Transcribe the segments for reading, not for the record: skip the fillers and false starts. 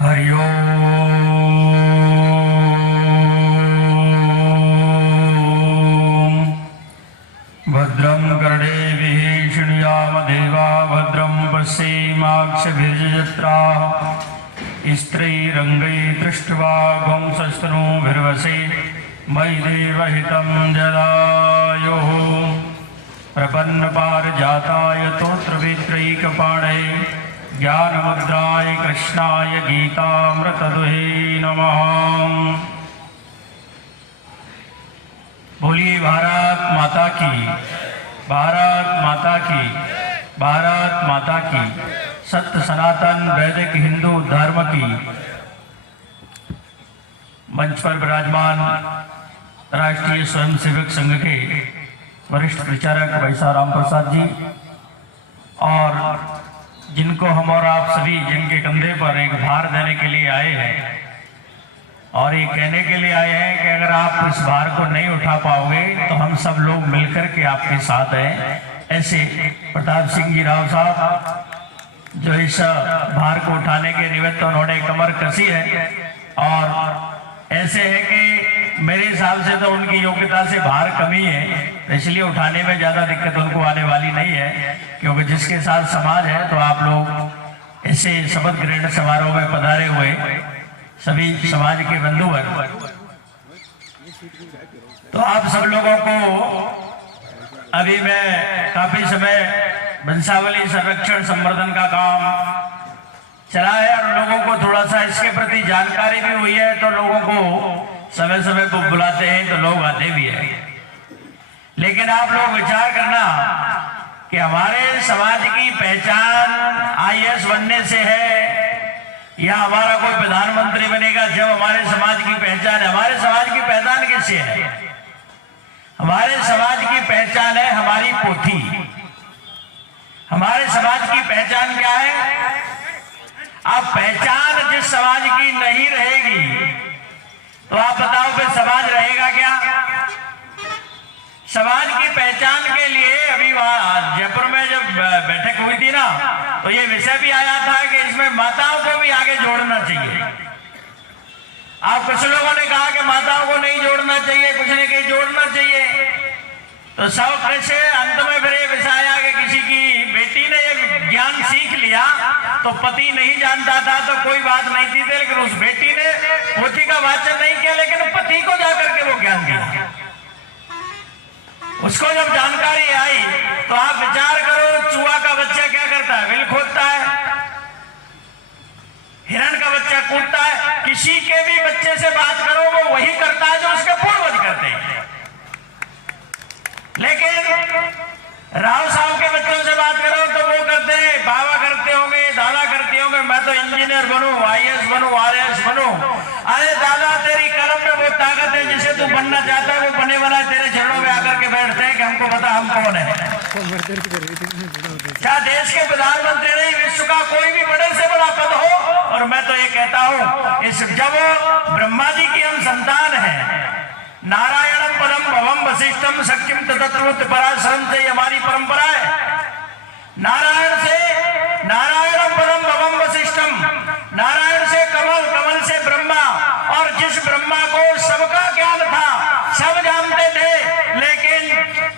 हरि ओम। भद्रं कर्णेभिः शृणुयाम देवा भद्रं पश्येमाक्षभिर्यजत्राः स्त्रैरङ्गैः दृष्ट्वा पुंसस्तनूभिर्वसे मयि देवहितं जलायुः। प्रपन्नपारिजाताय तोत्रवेत्रैकपाणये ज्ञानमुद्राय कृष्णाय गीतामृतदुहे नमः। बोलिए भारत माता की, भारत माता की, भारत माता की। सत्य सनातन वैदिक हिंदू धर्म की। मंच पर विराजमान राष्ट्रीय स्वयंसेवक संघ के वरिष्ठ प्रचारक वैसा राम प्रसाद जी और जिनको हम और आप सभी जिनके कंधे पर एक भार देने के लिए आए हैं और ये कहने के लिए आए हैं कि अगर आप इस भार को नहीं उठा पाओगे तो हम सब लोग मिलकर के आपके साथ हैं। ऐसे प्रताप सिंह जी राव साहब जो इस भार को उठाने के निमित्त उन्होंने कमर कसी है और ऐसे है कि मेरे हिसाब से तो उनकी योग्यता से भार कमी है, इसलिए उठाने में ज्यादा दिक्कत उनको आने वाली नहीं है, क्योंकि जिसके साथ समाज है। तो आप लोग ऐसे शपथ ग्रहण समारोह में पधारे हुए सभी समाज के बंधुवर, तो आप सब लोगों को अभी मैं काफी समय वंशावली संरक्षण संवर्धन का काम चला है और लोगों को थोड़ा सा इसके प्रति जानकारी भी हुई है, तो लोगों को समय समय को बुलाते हैं तो लोग आते भी हैं। लेकिन आप लोग विचार करना कि हमारे समाज की पहचान आईएएस बनने से है या हमारा कोई प्रधानमंत्री बनेगा जब हमारे समाज की पहचान है। हमारे समाज की पहचान किससे है? हमारे समाज की पहचान है हमारी पोथी। हमारे समाज की पहचान क्या है? अब पहचान जिस समाज की नहीं रहेगी तो आप बताओ फिर समाज रहेगा क्या? समाज की पहचान के लिए अभी वहां जयपुर में जब बैठक हुई थी ना, तो ये विषय भी आया था कि इसमें माताओं को भी आगे जोड़ना चाहिए। आप कुछ लोगों ने कहा कि माताओं को नहीं जोड़ना चाहिए, कुछ ने कहीं जोड़ना चाहिए। तो सब से अंत में फिर ये विषय आया कि किसी की बेटी ने ये ज्ञान सीख लिया तो पति नहीं जानता था तो कोई बात नहीं थी, लेकिन उस बेटी ने पोथी का वाचन नहीं किया लेकिन पति को जाकर के वो ज्ञान दिया। उसको जब जानकारी आई तो आप विचार करो, चूहा का बच्चा क्या करता है? बिल खोदता है। हिरण का बच्चा कूदता है। किसी के भी बच्चे से बात करो वो वही करता है जो उसके पूर्वज करते हैं। लेकिन राव साहब के बच्चों से बात करो तो वो करते हैं, बाबा करते होंगे, दादा करते होंगे, मैं तो इंजीनियर बनूं, आईएएस बनूं, आरएएस बनूं। अरे दादा तेरी कलम में वो ताकत है जिसे तू बनना चाहता है, वो बने बना तेरे चरणों में आकर के बैठते हैं कि हमको पता हम कौन है। क्या देश के प्रधानमंत्री नहीं, विश्व का कोई भी बड़े से बड़ा पद हो। और मैं तो ये कहता हूं इस जब ब्रह्मा जी की हम संतान है, नारायणम परम भवम वशिष्ठम सख्यम ततत्रुत पराशरम से हमारी परंपरा है। नारायण से नारायणम परम भवम वशिष्ठम, नारायण से कमल, कमल से ब्रह्मा। और जिस ब्रह्मा को सबका ज्ञान था, सब जानते थे, लेकिन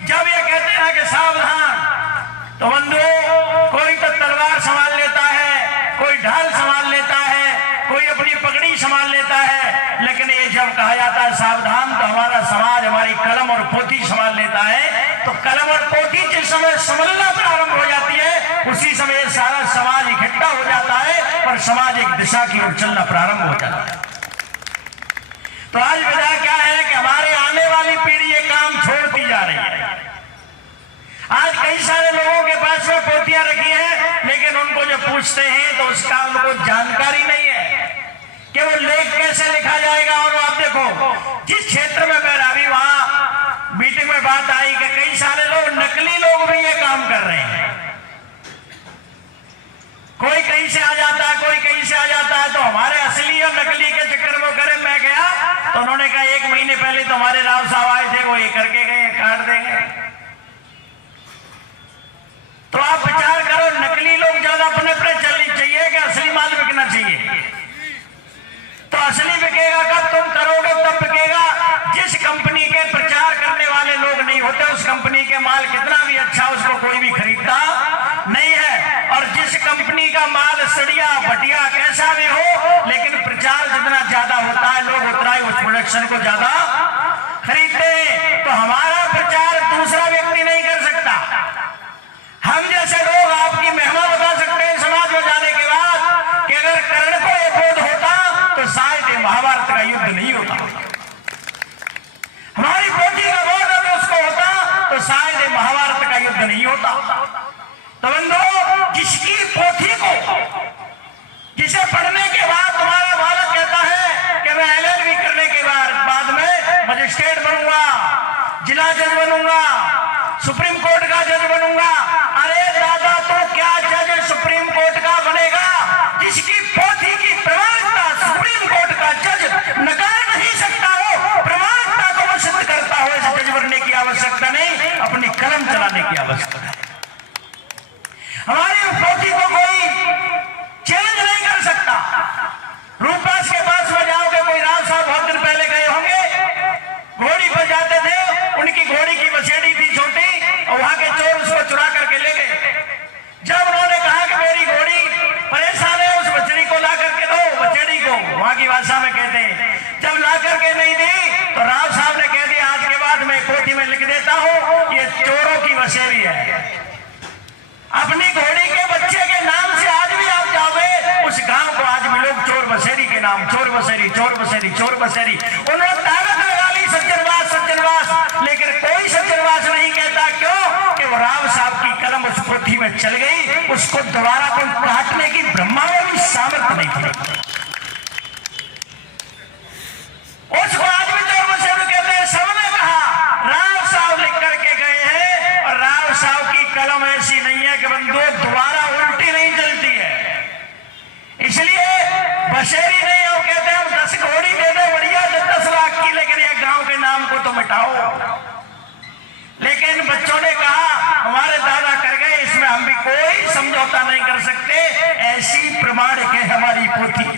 जब ये कहते हैं कि सावधान, तो बंधुओं कोई तो तलवार संभाल लेता है, कोई ढाल संभाल लेता है, कोई अपनी पगड़ी संभाल लेता है, लेकिन ये जब कहा जाता है सावधान तो हमारा समाज हमारी कलम और पोथी संभाल लेता है। तो कलम और पोथी जिस समय संभलना प्रारंभ हो जाती है उसी समय सारा समाज इकट्ठा हो जाता है और समाज एक दिशा की ओर चलना प्रारंभ हो जाता है। तो आज वजह क्या है कि हमारे आने वाली पीढ़ी ये काम छोड़ती जा रही है। आज कई सारे लोगों के पास में पोथियां रखी हैं, लेकिन उनको जब पूछते हैं तो उसका उनको जानकारी नहीं है कि वो लेख कैसे लिखा जाएगा। और आप देखो जिस क्षेत्र में मैं अभी वहां मीटिंग में बात आई कि कई सारे लोग, नकली लोग भी ये काम कर रहे हैं। कोई कहीं से आ जाता है, कोई कहीं से आ जाता है, तो हमारे असली और नकली के चक्कर में करे। मैं गया तो उन्होंने कहा 1 महीने पहले तो हमारे राव साहब आए थे, वो ये करके गए, काट देंगे। तो आप विचार करो, नकली लोग ज्यादा अपने चलनी चाहिए कि असली माल बिकना चाहिए? का माल सड़िया बटिया कैसा भी हो, लेकिन प्रचार जितना ज्यादा होता है लोग उतना ही उस प्रोडक्शन को ज्यादा खरीदते हैं। तो हमारा प्रचार दूसरा व्यक्ति नहीं कर सकता। हम जैसे लोग आपकी महिमा बता सकते हैं समाज में जाने के बाद कि अगर कर्ण को ये बोध होता तो शायद ये महाभारत का युद्ध नहीं होता। हमारी पोथी का बोध अगर उसको होता तो शायद ये महाभारत का युद्ध नहीं होता। तो बंधुओं, जिसकी पोथी को जिसे पढ़ने के बाद तुम्हारा बालक कहता है कि मैं LLB करने के बाद में मजिस्ट्रेट बनूंगा, जिला जज बनूंगा, सुप्रीम कोर्ट का जज बनूंगा। अरे दादा, तो क्या जज सुप्रीम कोर्ट का बनेगा जिसकी पोथी की प्रमाणिकता सुप्रीम कोर्ट का जज नकार नहीं सकता हो? प्रमाणिकता को सिद्ध करता हो ऐसे जज बनने की आवश्यकता नहीं, अपनी कलम चलाने की आवश्यकता है। हमारी पोथी को कोई चैलेंज नहीं कर सकता। रूपदास के पास में जाओगे, कोई राव साहब बहुत दिन पहले गए होंगे, घोड़ी पर जाते थे, उनकी घोड़ी की बछेड़ी थी छोटी और वहां के चोर उसको चुरा करके ले गए। जब उन्होंने कहा कि मेरी घोड़ी परेशान है, उस बछड़ी को ला करके दो, बछड़ी को वहां की भाषा में कहते हैं। जब ला करके नहीं दी तो राव साहब ने कह दिया आज के बाद मैं पोथी में लिख देता हूं ये चोरों की बछेड़ी है। अपनी घोड़ी के बच्चे के नाम से आज भी आप जाओगे उस गांव को, आज भी लोग चोर बसेरी के नाम, चोर बसेरी, चोर बसेरी, चोर बसेरी। उन्होंने ताकत लगा ली सज्जनवास, सज्जनवास, लेकिन कोई सज्जनवास नहीं कहता। क्यों? कि वो राव साहब की कलम उस पोथी में चल गई, उसको दोबारा कोई काटने की ब्रह्मा में भी सामर्थ्य नहीं थी। उसको आज भी चोर बसेरी कहते हैं। सबने कहा राव साहब लिख करके गए हैं, और राव साहब की कलम ऐसी नहीं है कि बंधुओं दोबारा उल्टी नहीं चलती है। इसलिए बसेरी नहीं, हम कहते हैं हम 10 घोड़ी दे दो बढ़िया 10 लाख की, लेकिन ये गांव के नाम को तो मिटाओ। लेकिन बच्चों ने कहा हमारे दादा कर गए, इसमें हम भी कोई समझौता नहीं कर सकते, ऐसी प्रमाणिक है हमारी पोथी।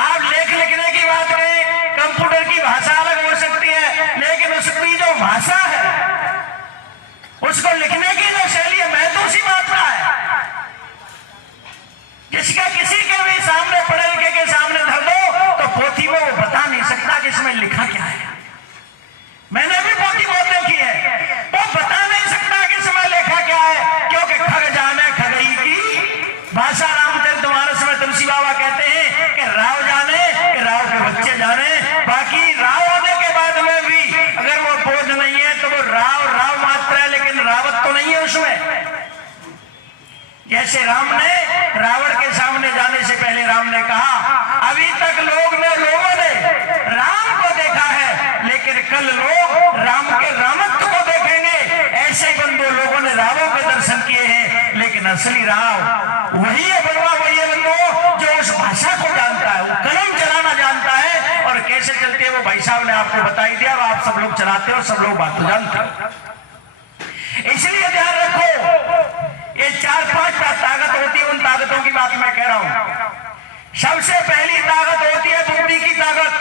आप लेख लिखने की बात करें, कंप्यूटर की भाषा अलग हो सकती है, लेकिन उसकी जो भाषा है, उसको लिखने की जो शैली है, मैं तो उसी मात्रा है जिसका किसी के भी सामने पढ़े लिखे के सामने धर दो तो पोथी में वो बता नहीं सकता कि इसमें लिखा क्या है। मैंने भी पोथी बहुत देखी है, वो बता नहीं सकता कि इसमें लिखा क्या है, क्योंकि खग जाने खगई की भाषा। रामचरितमानस में तुलसी बाबा कहते हैं कि राव जाने कि राव के बच्चे जाने, बाकी राव होने के बाद में भी अगर वो बोध नहीं है तो वो राव राव मात्र है, लेकिन रावत तो नहीं है उसमें। जैसे राम ने रावण के सामने जाने से पहले राम ने कहा अभी तक लोगों ने राम को देखा है, लेकिन कल लोग राम के रामत्व को देखेंगे। ऐसे बंधु लोगों ने रावों के दर्शन किए हैं, लेकिन असली राव वही है, बनवा वही है बंधु जो उस भाषा को जानता है, वो कलम चलाना जानता है, और कैसे चलते है वो भाई साहब ने आपको बताई दिया, और आप सब लोग चलाते हो, सब लोग बात तो जानते हो। इसलिए ध्यान रखो, ये 4-5 ताकत होती है, उन ताकतों की बात मैं कह रहा हूं। सबसे पहली ताकत होती है बुद्धि की ताकत।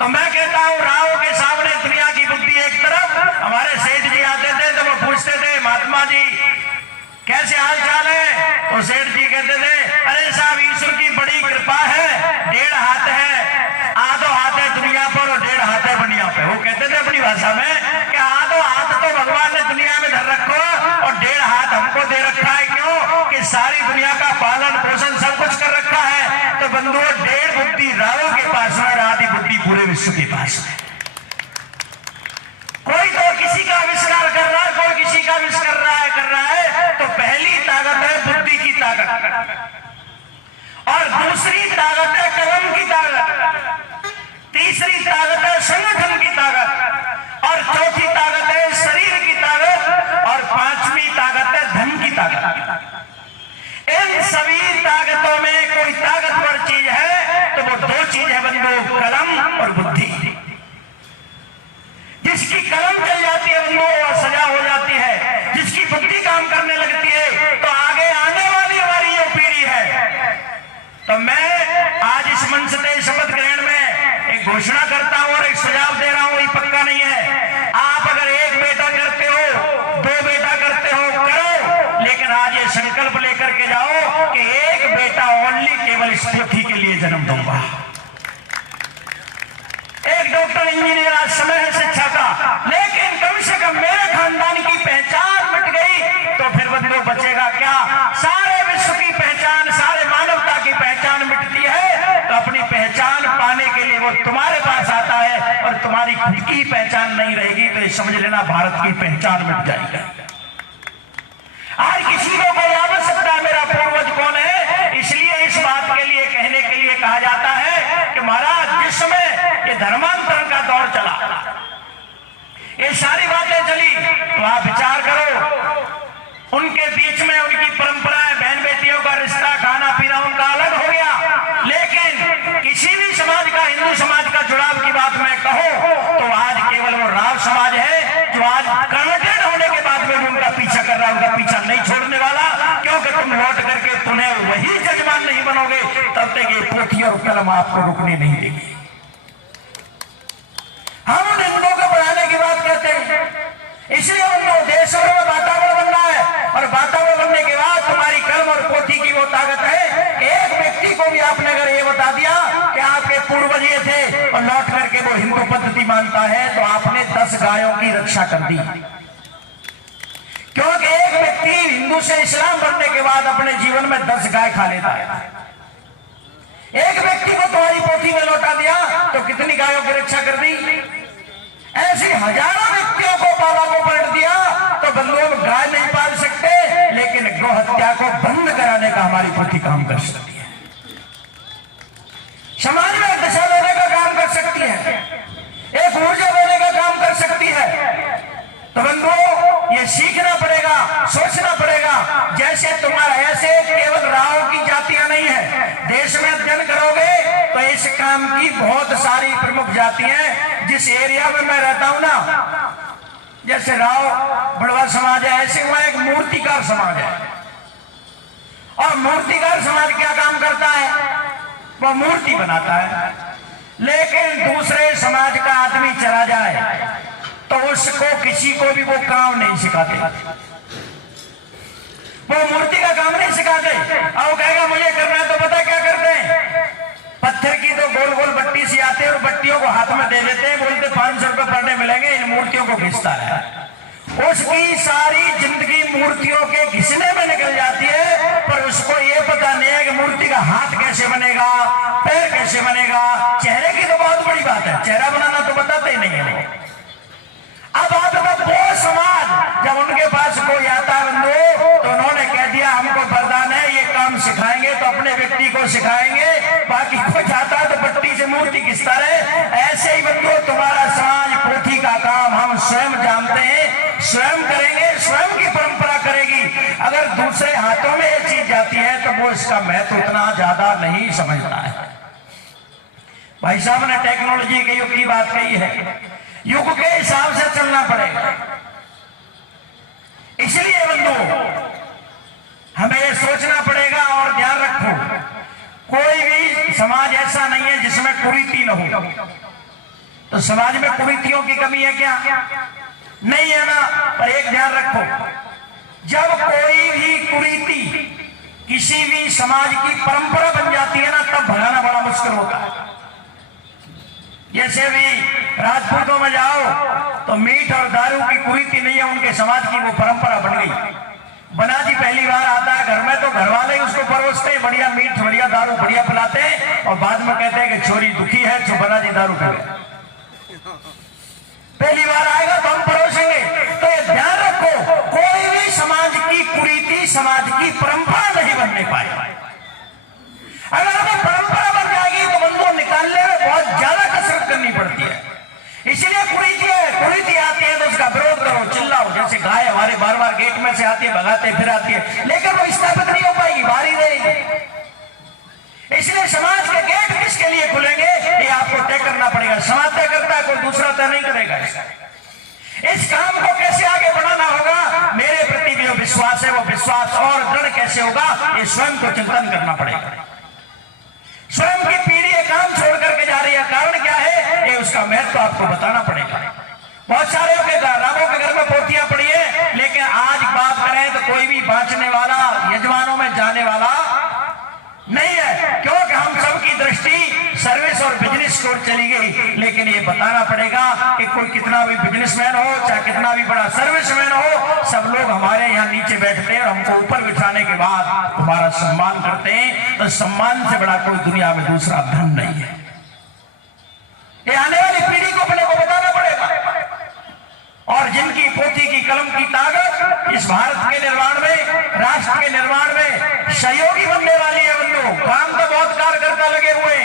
तो मैं कहता हूं राव के सामने दुनिया की बुद्धि एक तरफ। हमारे सेठ जी आते थे तो वो पूछते थे महात्मा जी कैसे हाल चाल है, तो सेठ जी कहते थे अरे साहब ईश्वर की बड़ी कृपा है, 1.5 हाथ है, आधो हाथ है दुनिया पर और 1.5 हाथ है दुनिया पे। वो कहते थे अपनी भाषा में कि आधो हाथ तो भगवान ने दुनिया में धर रखो और 1.5 हाथ हमको दे रखा है। क्यों? कि सारी दुनिया का पालन पोषण सब कुछ कर रखा है। तो बंधुओं 1.5 बुद्धि रावों के पास है और आधी बुद्धि पूरे विश्व के पास है। कोई तो किसी का आविष्कार कर रहा है, कोई किसी का आविष्कार कर रहा है। तो पहली ताकत है बुद्धि की ताकत, और दूसरी ताकत है कलम की ताकत, तीसरी ताकत है संगठन की ताकत, और चौथी ताकत है शरीर की ताकत, और 5वीं ताकत है धन की ताकत। इन सभी ताकतों में कोई ताकतवर चीज है तो वो 2 चीज है बंधु, कलम और बुद्धि। संकल्प लेकर के जाओ कि एक बेटा ओनली केवल इस पोथी के लिए जन्म दूंगा। एक डॉक्टर इंजीनियर आज समय है शिक्षा का, लेकिन कम से कम मेरे खानदान की पहचान मिट गई तो फिर बंदो बचेगा क्या? सारे विश्व की पहचान, सारे मानवता की पहचान मिटती है तो अपनी पहचान पाने के लिए वो तुम्हारे पास आता है और तुम्हारी खुद की पहचान नहीं रहेगी तो ये समझ लेना भारत की पहचान मिट जाएगी। आज किसी को कोई आवश्यकता है मेरा पूर्वज कौन है, इसलिए इस बात के लिए कहने के लिए कहा जाता है कि महाराज जिस समय ये धर्मांतरण का दौर चला, ये सारी बातें चली, तो आप विचार करो उनके बीच में उनकी परंपराएं, बहन बेटियों का रिश्ता, खाना पीना उनका अलग हो गया, लेकिन किसी भी समाज का, हिंदू समाज का जुड़ाव की बात मैं कहूं तो आज केवल वो राव समाज है जो आज कन्वर्टेड होने के बाद में भी उनका पीछा कर रहा है, उनका पीछा नहीं छोड़ने वाला, क्योंकि तुम लौट करके पुनः वही जजमान नहीं बनोगे तब तक ये पोथी और कलम आपको रुकने नहीं देगी। हम उन हिंदुओं को बढ़ाने की बात करते हैं, इसलिए उनको देश में वातावरण बनना है और वातावरण बनने के बाद तुम्हारी कलम और पोथी की वो ताकत है कि एक व्यक्ति को भी आपने अगर ये बता दिया कि आपके पूर्वज ये थे और लौट करके वो हिंदू पद्धति मानता है तो आपने 10 गायों की रक्षा कर दी। क्योंकि एक व्यक्ति हिंदू से इस्लाम बनने के बाद अपने जीवन में 10 गाय खा लेता है। एक व्यक्ति को तुम्हारी पोथी में लौटा दिया तो कितनी गायों की रक्षा कर दी? ऐसे हजारों व्यक्तियों को बाबा को पलट दिया तो बंधुओं गाय नहीं पाल सकते, लेकिन गौ हत्या को बंद कराने का हमारी पोथी काम कर सकती है, समाज में दिशा देने का काम कर सकती है, एक ऊर्जा देने का काम कर सकती है। तो बंधुओं ये सीखना पड़ेगा, सोचना पड़ेगा। जैसे तुम्हारा ऐसे केवल राव की जातियां नहीं है, देश में अध्ययन करोगे तो इस काम की बहुत सारी प्रमुख जातियां, जिस एरिया में मैं रहता हूं ना, जैसे राव बड़वा समाज है, ऐसे वहां एक मूर्तिकार समाज है और मूर्तिकार समाज क्या काम करता है? वो मूर्ति बनाता है, लेकिन दूसरे समाज का आदमी चला जाए तो उसको किसी को भी वो काम नहीं सिखाते, वो मूर्ति का काम नहीं सिखाते। और वो कहेगा मुझे करना है तो पता क्या करते हैं? पत्थर की तो गोल गोल बट्टी सी आते हैं और बट्टियों को हाथ में दे देते हैं, बोलते 500 रुपए पर डे मिलेंगे, इन मूर्तियों को घिसता है। उसकी सारी जिंदगी मूर्तियों के घिसने में निकल जाती है, पर उसको ये पता नहीं है कि मूर्ति का हाथ कैसे बनेगा, पैर कैसे बनेगा। चेहरे की तो बहुत बड़ी बात है, चेहरा बनाना तो बताते ही नहीं है। अब आप वो समाज जब उनके पास कोई आता है बंधु तो उन्होंने कह दिया हमको वरदान है, ये काम सिखाएंगे तो अपने व्यक्ति को सिखाएंगे, बाकी कोई आता है तो बट्टी से मूर्ति घिसता रहे। ऐसे ही बंधु तुम्हारा समाज पोथी का काम हम स्वयं जानते हैं, स्वयं करेंगे, स्वयं की परंपरा करेगी। अगर दूसरे हाथों में ये चीज जाती है तो वो इसका महत्व उतना ज्यादा नहीं समझता है। भाई साहब ने टेक्नोलॉजी के युग की बात कही है, युग के हिसाब से चलना पड़ेगा। इसलिए बंधु हमें ये सोचना पड़ेगा और ध्यान रखो, कोई भी समाज ऐसा नहीं है जिसमें कुरीति न हो। तो समाज में कुरीतियों की कमी है क्या? नहीं है ना। पर एक ध्यान रखो, जब कोई भी कुरीति किसी भी समाज की परंपरा बन जाती है ना, तब भगाना बड़ा मुश्किल होता है। जैसे भी राजपूतों में जाओ तो मीठ और दारू की कुरीति नहीं है, उनके समाज की वो परंपरा बन गई। बना जी पहली बार आता है घर में तो घर वाले ही उसको परोसते हैं, बढ़िया मीठ, बढ़िया दारू, बढ़िया पिलाते हैं और बाद में कहते हैं कि छोरी दुखी है तो बना जी दारू पी ले। पहली बार आएगा तो हम परोसेंगे। तो ये ध्यान रखो, कोई भी समाज की कुरीति समाज की परंपरा नहीं बनने पाए। अगर हमें परंपरा बन जाएगी तो बंधुओं निकालने में बहुत ज्यादा कसरत करनी पड़ती है। इसलिए कुरीति आती है तो उसका विरोध करो, चिल्लाओ। जैसे गाय हमारे बार बार गेट में से आती है, भगाते फिर आती है, लेकिन वो स्थापित नहीं हो पाएगी, बाहरी रहेगी। इसलिए समाज के गेट किसके लिए खुलेंगे ये आपको तय करना पड़ेगा। समाज तय करता है, कोई दूसरा तय नहीं करेगा। इस काम को कैसे आगे बढ़ाना होगा, मेरे प्रति जो विश्वास है वो विश्वास और दृढ़ कैसे होगा, ये स्वयं को चिंतन करना पड़ेगा। स्वयं की पीढ़ी ये काम छोड़ करके जा रही है, कारण क्या है ये उसका महत्व आपको बताना पड़ेगा। बहुत सारे रामों के घर में पोथियां पड़ी है, लेकिन आज बात करें तो कोई भी बांचने वाला यजमान इस ओर चली गई। लेकिन ये बताना पड़ेगा कि कोई कितना भी बिजनेसमैन हो, चाहे कितना भी बड़ा सर्विसमैन हो, सब लोग हमारे यहाँ नीचे बैठते हैं और हमको ऊपर बिठाने के बाद तुम्हारा सम्मान करते हैं। तो सम्मान से बड़ा कोई दुनिया में दूसरा धन नहीं है। ये आने वाली पीढ़ी को अपने को बताना पड़ेगा। और जिनकी पोथी की कलम की ताकत इस भारत के निर्माण में, राष्ट्र के निर्माण में सहयोगी बनने वाली है। बंधु, काम तो बहुत कार्यकर्ता लगे हुए,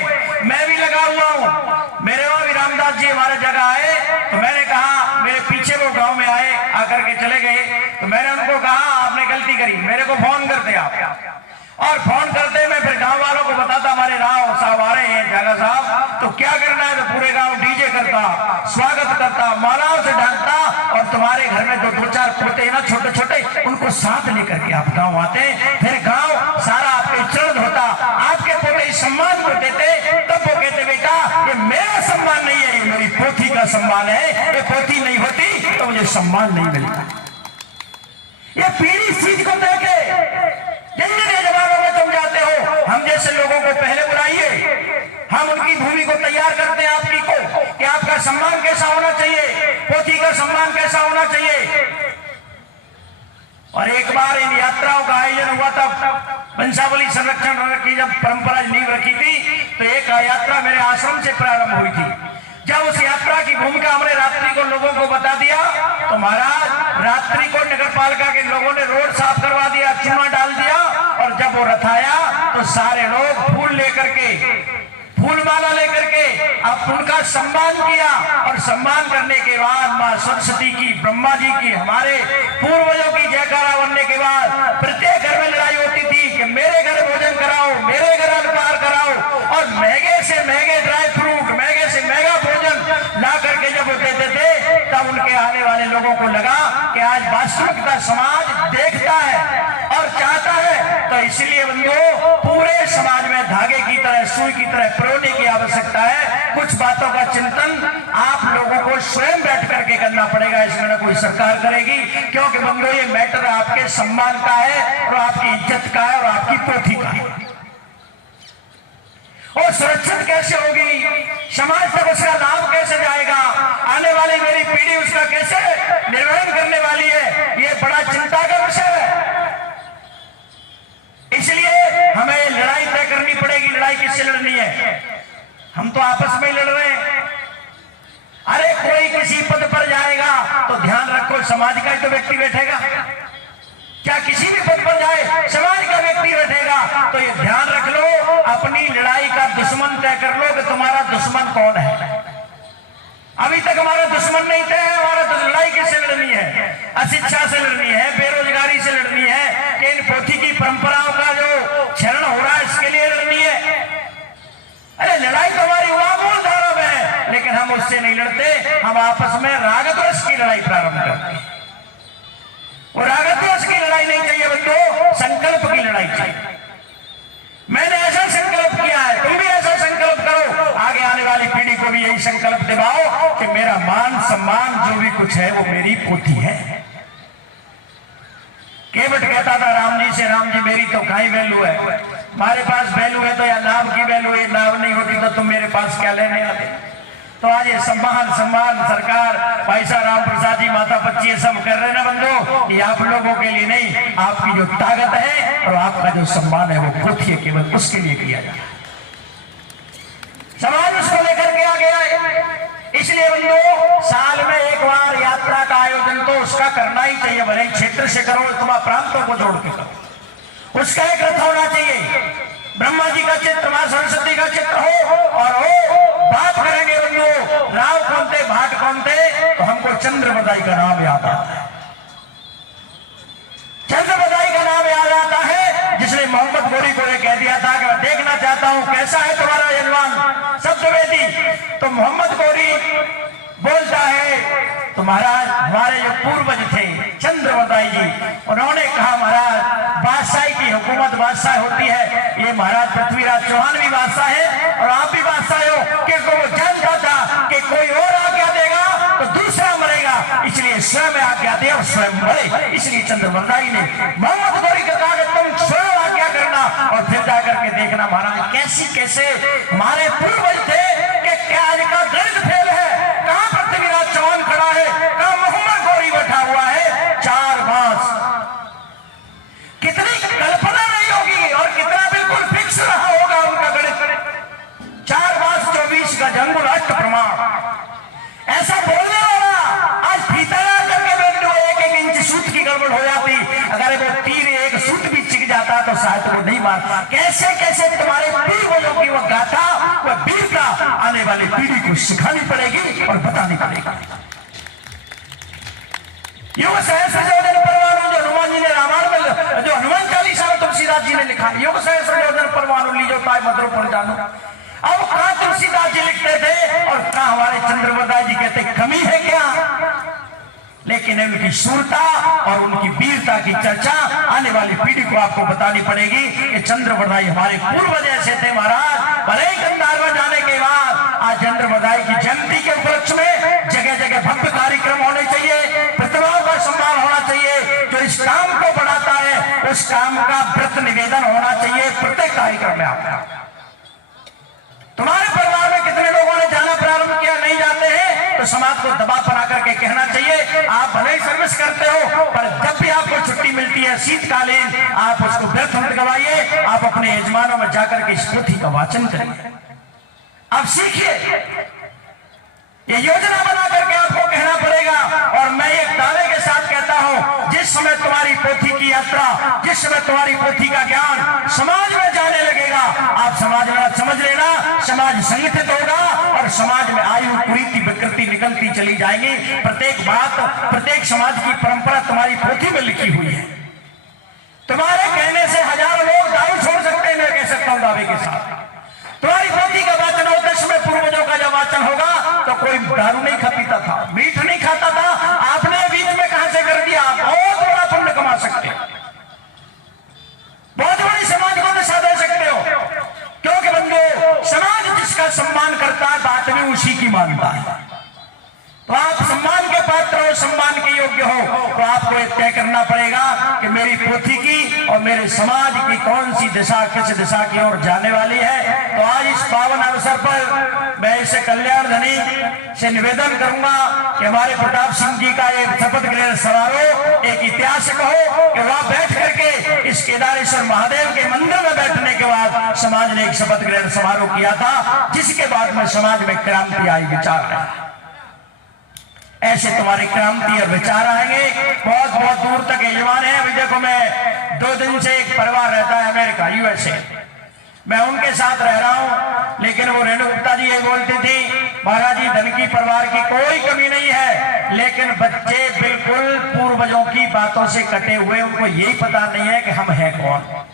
मैं भी लगा हुआ हूं। मेरे वहां भी रामदास जी हमारे जगह आए तो मैंने कहा, मेरे पीछे वो गांव में आए, आकर के चले गए तो मैंने उनको कहा आपने गलती करी, मेरे को फोन करते आप। और फोन करते मैं फिर गांव वालों को बताता हमारे राव साहब आ रहे हैं जागा साहब, तो क्या करना है। तो पूरे गांव डीजे करता, स्वागत करता, मालाओं से ढांकता और तुम्हारे घर में जो 2-4 पोते हैं ना छोटे छोटे, उनको साथ लेकर के आप गांव आते। फिर गांव सारा आपके चरण होता, आपके पोते सम्मान को देते। तब वो कहते बेटा ये मेरा सम्मान नहीं है, ये मेरी पोथी का सम्मान है। ये पोथी नहीं होती तो मुझे सम्मान नहीं मिलता। ये पीढ़ी इस चीज को देखे। जिंदगी जमानों में तुम जाते हो, हम जैसे लोगों को पहले बुलाइए, हम उनकी भूमि को तैयार करते हैं आपकी को कि आपका सम्मान कैसा होना चाहिए, पोथी का सम्मान कैसा होना चाहिए। और एक बार इन यात्राओं का आयोजन हुआ था, वंशावली संरक्षण की जब परंपरा नींव रखी थी, तो एक यात्रा मेरे आश्रम से प्रारंभ हुई थी। जब उस यात्रा की भूमिका हमने रात्रि को लोगों को बता दिया तो महाराज रात्रि को नगर पालिका के लोगों ने रोड साफ करवा दिया, चूना डाल दिया। और जब वो रथ आया तो सारे लोग फूल लेकर के, फूल माला लेकर के अब उनका सम्मान किया। और सम्मान करने के बाद मां सरस्वती की, ब्रह्मा जी की, हमारे पूर्वजों की जयकारा बनने के बाद प्रत्येक घर में लड़ाई होती थी कि मेरे घर भोजन कराओ, मेरे घर अलकार कराओ। और महंगे से महंगे ड्राई फ्रूट, महंगे से महंगा भोजन ला करके जब वो देते थे तब उनके आने वाले लोगों को लगा कि आज वास्तविकता समाज देखता है और चाहता है। तो इसलिए बंधुओं, पूरे समाज में धागे की तरह, सुई की तरह पिरोने की आवश्यकता है। कुछ बातों का चिंतन आप लोगों को स्वयं बैठ करके करना पड़ेगा, इसमें न कोई सरकार करेगी। क्योंकि बंधुओं ये मैटर आपके सम्मान का है और आपकी इज्जत का है और आपकी पोथी का है। और सुरक्षित कैसे होगी, समाज तक उसका लाभ कैसे जाएगा, आने वाली मेरी पीढ़ी उसका कैसे निर्वहन करने वाली है, ये बड़ा चिंता का विषय है। इसलिए हमें लड़ाई तय करनी पड़ेगी। लड़ाई किससे लड़नी है? हम तो आपस में ही लड़ रहे हैं। अरे कोई किसी पद पर जाएगा तो ध्यान रखो समाज का ही तो व्यक्ति बैठेगा। क्या किसी भी पद पर जाए समाज का व्यक्ति बैठेगा तो ये ध्यान रख लो, अपनी लड़ाई का दुश्मन तय कर लो कि तुम्हारा दुश्मन कौन है। अभी तक हमारा दुश्मन नहीं तय है। हमारा तो लड़ाई किससे लड़नी है? अशिक्षा से लड़नी है, बेरोजगारी से लड़नी है, कि इन पोथी की परंपराओं का जो क्षरण हो रहा है इसके लिए लड़नी है। अरे लड़ाई तो हमारी मूल धारा में है, लेकिन हम उससे नहीं लड़ते। हम आपस में रागद्वेष की लड़ाई प्रारंभ करते हैं। और रागद्वेष की लड़ाई नहीं चाहिए बंधुओं, संकल्प की लड़ाई चाहिए। मैंने ऐसा संकल्प किया है, तुम भी ऐसा संकल्प करो। आगे आने वाली पीढ़ी को भी यही संकल्प दिलाओ कि मेरा मान सम्मान जो भी कुछ है वो मेरी पोथी है। केवट कहता था राम जी से, राम जी मेरी तो कहीं वैल्यू है, हमारे पास वैल्यू है तो या नाव की वैल्यू है, नाव नहीं होती तो तुम मेरे पास क्या लेने आते। तो आज ये सम्मान सरकार पैसा राम प्रसाद जी माता बच्ची सब कर रहे हैं ना बंधु, ये आप लोगों के लिए नहीं, आपकी जो ताकत है और आपका जो सम्मान है वो पोथी केवल उसके लिए किया जाए। समाज उसको लेकर के आ गया है। इसलिए बंधु साल में एक बार यात्रा का आयोजन तो उसका करना ही चाहिए, भले क्षेत्र से करो, तुम्हारा प्रांतों को जोड़ के करो। उसका एक रथ होना चाहिए, ब्रह्मा जी का चित्र, मां सरस्वती का चित्र हो। और हो बात करेंगे बंधु राव कौन थे, भाट कौन थे, तो हमको चंद्र बदाई का नाम याद आता है। चंद्र बदाई का नाम याद आता है, जिसने मोहम्मद गोरी को कह दिया था कि मैं देखना चाहता हूं कैसा है तुम्हारा यजमान सप्तवेदी। तो मोहम्मद गोरी बोलता है तो महाराज हमारे जो पूर्वज थे चंद्र बदाई जी, उन्होंने कहा महाराज बादशाही की हुकूमत बादशाह होती है, ये महाराज पृथ्वीराज चौहान भी बादशाह है और आप भी बादशाह हो। क्योंकि वो जानता था कि कोई और आज्ञा देगा तो दूसरा मरेगा, इसलिए स्वयं आज्ञा दे और स्वयं मरे। इसलिए चंद्र बदाई ने मोहम्मद गोरी को कहा कि तुम स्वयं आज्ञा करना और फिर जाकर के देखना महाराज कैसे कैसे हमारे पूर्वज थे कि वो नहीं मार, कैसे कैसे तुम्हारे पूर्वजों की वो गाथा, वो वीरता आने वाली पीढ़ी को सिखानी पड़ेगी और बतानी पड़ेगी। योग सहस्त्र योजन परमाणु, जो हनुमान जी ने रामायण में, जो हनुमान चालीसा में तुलसीदास जी ने लिखा, योग सहस्त्र योजन परमाणु लीजो ताय मधुर पर जानो। अब कहां तुलसीदास जी लिखते थे और कहां हमारे चंद्रवरदास जी कहते कमी है क्या? लेकिन उनकी शूरता और उनकी वीरता की चर्चा आने वाली पीढ़ी को आपको बतानी पड़ेगी कि चंद्रवरदाई हमारे पूर्वज ऐसे थे महाराज। भले ही गंधार में जाने के बाद आज चंद्रवरदाई की जयंती के उपलक्ष्य में जगह जगह भव्य कार्यक्रम होने चाहिए, प्रतिभाओं का सम्मान होना चाहिए। जो इस काम को बढ़ाता है उस काम का व्रत निवेदन होना चाहिए प्रत्येक कार्यक्रम में। आपका तुम्हारे परिवार में कितने लोगों ने जाना प्रारंभ किया, नहीं जाते हैं, तो समाज को दबाव बना करके कहना चाहिए आप भले ही सर्विस करते हो, पर जब भी आपको छुट्टी मिलती है शीतकालीन, आप उसको व्यर्थ मत गवाइए। आप अपने यजमानों में जाकर के इस पोथी का वाचन करिए, आप सीखिए। ये योजना बना करके आपको कहना पड़ेगा। और मैं एक दावे के साथ कहता हूं, जिस समय तुम्हारी पोथी की यात्रा, जिस समय तुम्हारी पोथी का ज्ञान समाज में जाने लगेगा, आप समाज में समझ लेना, समाज संगठित होगा और समाज में आयु कुरीति विकृति निकलती चली जाएगी। प्रत्येक बात, प्रत्येक समाज की परंपरा तुम्हारी पोथी में लिखी हुई है। तुम्हारे कहने से हजारों लोग दारू छोड़ सकते हैं, मैं कह सकता हूं दावे के साथ। तुम्हारी पोथी का वाचन होते समय पूर्वजों का जब वाचन होगा तो कोई दारू नहीं खा पीता था, मीठ नहीं खाता था, आपने बीच में कहां से कर दिया? बहुत बड़ा पुण्य कमा सकते हो, बहुत बड़ी समाज को दिशा दे सकते हो। क्योंकि बंधु, समाज जिसका सम्मान करता है बात भी उसी की मानता है। तो आप सम्मान के पात्र हो, सम्मान के योग्य हो, तो आपको एक तय करना पड़ेगा कि मेरी पोथी की और मेरे समाज की कौन सी दिशा, किस दिशा की ओर जाने वाली है। तो आज इस पावन अवसर पर मैं इसे कल्याण धनी से निवेदन करूंगा कि हमारे प्रताप सिंह जी का एक शपथ ग्रहण समारोह एक ऐतिहासिक हो कि वहां बैठ करके इस केदारेश्वर महादेव के मंदिर में बैठने के बाद समाज ने एक शपथ ग्रहण समारोह किया था, जिसके बाद में समाज में क्रांति आई, विचार है। ऐसे तुम्हारी क्रांति और विचार आएंगे, बहुत बहुत दूर तक यजमान है। अभी देखो, मैं 2 दिन से एक परिवार रहता है अमेरिका, यूएसए, मैं उनके साथ रह रहा हूं। लेकिन वो रेणु गुप्ता जी ये बोलती थी, महाराज जी धन की परिवार की कोई कमी नहीं है, लेकिन बच्चे बिल्कुल पूर्वजों की बातों से कटे हुए, उनको यही पता नहीं है कि हम हैं कौन।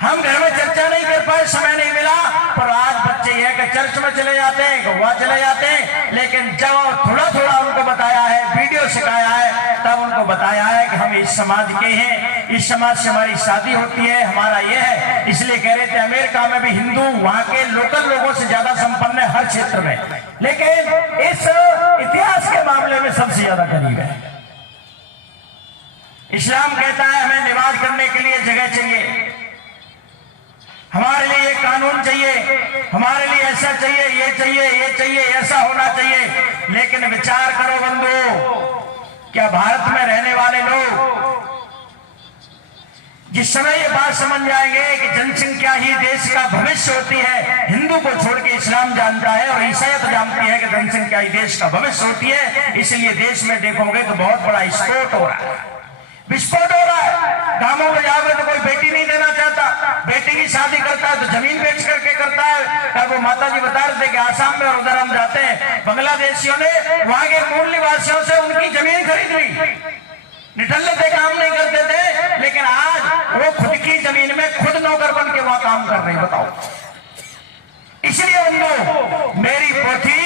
हम घर में चर्चा नहीं कर पाए, समय नहीं मिला, पर आज बच्चे ये कि चर्च में चले जाते हैं, गोवा चले जाते हैं, लेकिन जब थोड़ा थोड़ा उनको बताया है, वीडियो सिखाया है, तब उनको बताया है कि हम इस समाज के हैं, इस समाज से हमारी शादी होती है, हमारा ये है। इसलिए कह रहे थे अमेरिका में भी हिंदू वहां के लोकल लोगों से ज्यादा संपन्न है हर क्षेत्र में, लेकिन इस इतिहास के मामले में सबसे ज्यादा करीब है। इस्लाम कहता है हमें निवास करने के लिए जगह चाहिए, हमारे लिए ये कानून चाहिए, हमारे लिए ऐसा चाहिए, ये चाहिए, ये चाहिए, ऐसा होना चाहिए। लेकिन विचार करो बंधु, क्या भारत में रहने वाले लोग जिस समय ये बात समझ जाएंगे कि जनसंख्या ही देश का भविष्य होती है, हिंदू को छोड़ के इस्लाम जानता है और ईसाईयत जानती है कि जनसंख्या ही देश का भविष्य होती है, इसलिए देश में देखोगे तो बहुत बड़ा विस्फोट हो रहा है, विस्फोट हो रहा है। गांवों में जाओगे तो कोई बेटी नहीं देना चाहता, बेटी की शादी करता है तो जमीन बेच करके करता है। वो माता जी बता रहे थे कि आसाम में और उधर हम जाते हैं, बांग्लादेशियों ने वहां के मूल निवासियों से उनकी जमीन खरीद ली, निठल्ले थे, काम नहीं करते थे, लेकिन आज वो खुद की जमीन में खुद नौकर बन के वहां काम कर रहे हैं, बताओ। इसलिए बंधु, मेरी पोथी,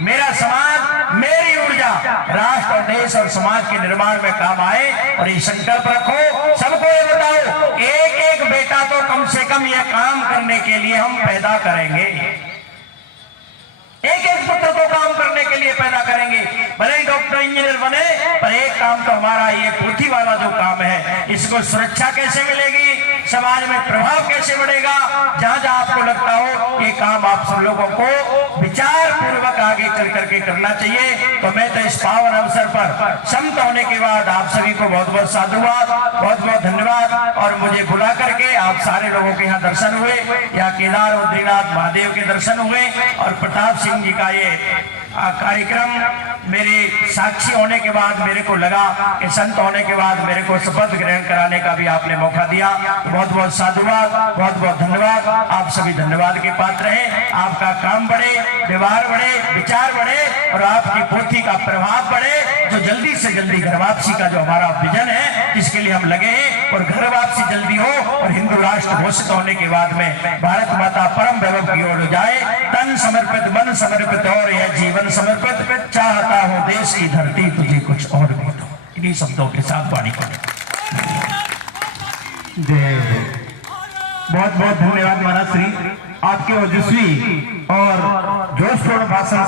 मेरा समाज, मेरी ऊर्जा राष्ट्र और देश और समाज के निर्माण में काम आए। और ये संकल्प रखो, सबको ये बताओ, एक एक बेटा तो कम से कम ये काम करने के लिए हम पैदा करेंगे, एक एक पुत्र को काम करने के लिए पैदा करेंगे। भले ही डॉक्टर इंजीनियर बने, पर एक काम तो हमारा ये पोथी वाला जो काम है, इसको सुरक्षा कैसे मिलेगी, समाज में प्रभाव कैसे बढ़ेगा, जहां जहां आपको लगता हो ये काम आप सब लोगों को विचार पूर्वक आगे चल करके करना चाहिए। तो मैं तो इस पावन अवसर पर संत होने के बाद आप सभी को बहुत बहुत साधुवाद, बहुत बहुत धन्यवाद। और मुझे बुला करके आप सारे लोगों के यहाँ दर्शन हुए, यहाँ केदार बद्रीनाथ महादेव के दर्शन हुए और प्रताप सिंह जी का ये कार्यक्रम मेरे साक्षी होने के बाद मेरे को लगा कि संत होने के बाद मेरे को शपथ ग्रहण कराने का भी आपने मौका दिया। तो बहुत बहुत साधुवाद, बहुत बहुत धन्यवाद। आप सभी धन्यवाद के पात्र हैं। आपका काम बढ़े, व्यवहार बढ़े, विचार बढ़े और आपकी पोथी का प्रभाव बढ़े, जो जल्दी से जल्दी घर वापसी का जो हमारा विजन है जिसके लिए हम लगे हैं, और घर वापसी जल्दी हो और हिंदू राष्ट्र घोषित होने के बाद में भारत माता परम वैभव की ओर जाए। तन समर्पित, मन समर्पित और यह जीवन समर्पित, चाहता हूं देश की धरती तुझे कुछ और भी दो। इन्हीं शब्दों के साथ वाणी को बहुत बहुत धन्यवाद महाराज श्री, आपके ओजस्वी और जोशपूर्ण भाषण